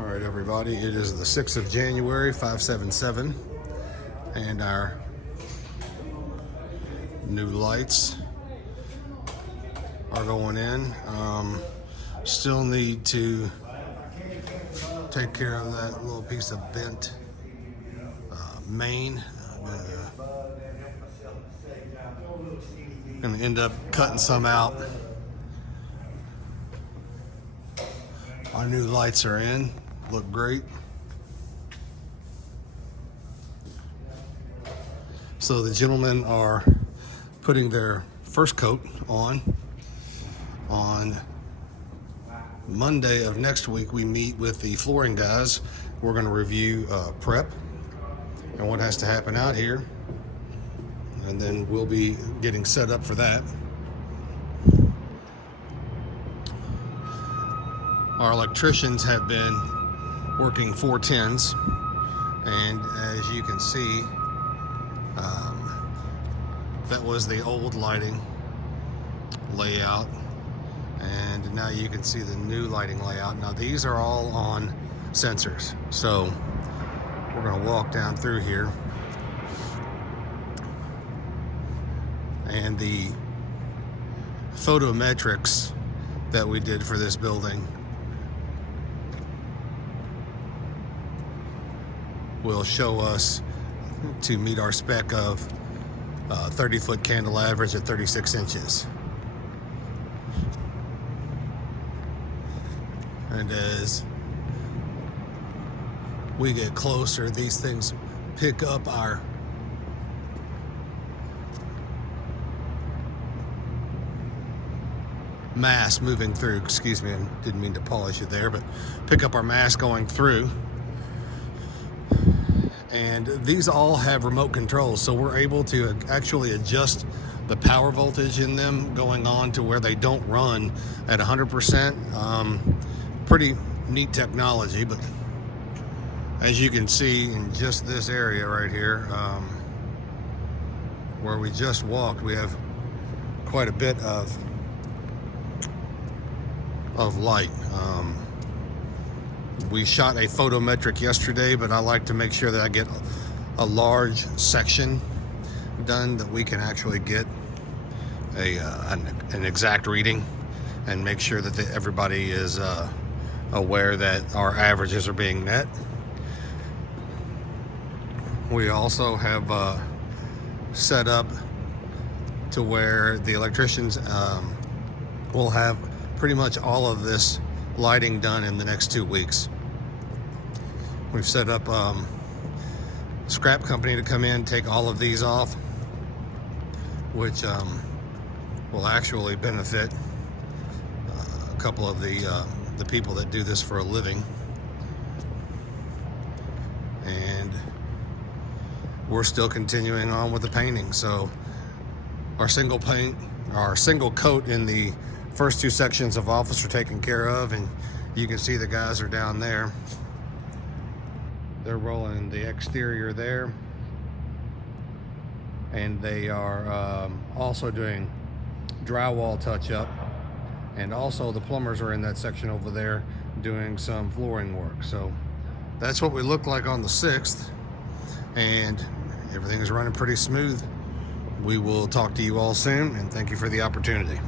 All right, everybody, it is the 6th of January, 577, and our new lights are going in. Still need to take care of that little piece of bent main. Gonna end up cutting some out. Our new lights are in, look great. So the gentlemen are putting their first coat on Monday of next week. We meet with the flooring guys. We're going to review prep and what has to happen out here, and then we'll be getting set up for that. Our electricians have been working 410s, and as you can see, that was the old lighting layout, and now you can see the new lighting layout. Now these are all on sensors, so we're going to walk down through here, and the photometrics that we did for this building will show us to meet our spec of 30-foot candle average at 36 inches. And as we get closer, these things pick up our mass moving through. Excuse me, I didn't mean to polish it there, but pick up our mass going through. And these all have remote controls, so we're able to actually adjust the power voltage in them going on to where they don't run at 100%. Pretty neat technology, but as you can see in just this area right here, where we just walked, we have quite a bit of light. We shot a photometric yesterday, but I like to make sure that I get a large section done that we can actually get an exact reading and make sure that everybody is aware that our averages are being met. We also have set up to where the electricians will have pretty much all of this lighting done in the next 2 weeks. We've set up scrap company to come in, take all of these off, which will actually benefit a couple of the people that do this for a living. And we're still continuing on with the painting. So our single coat in the first 2 sections of office are taken care of, and you can see the guys are down there. They're rolling the exterior there, and they are also doing drywall touch-up, and also the plumbers are in that section over there doing some flooring work. So that's what we look like on the 6th, and everything is running pretty smooth. We will talk to you all soon, and thank you for the opportunity.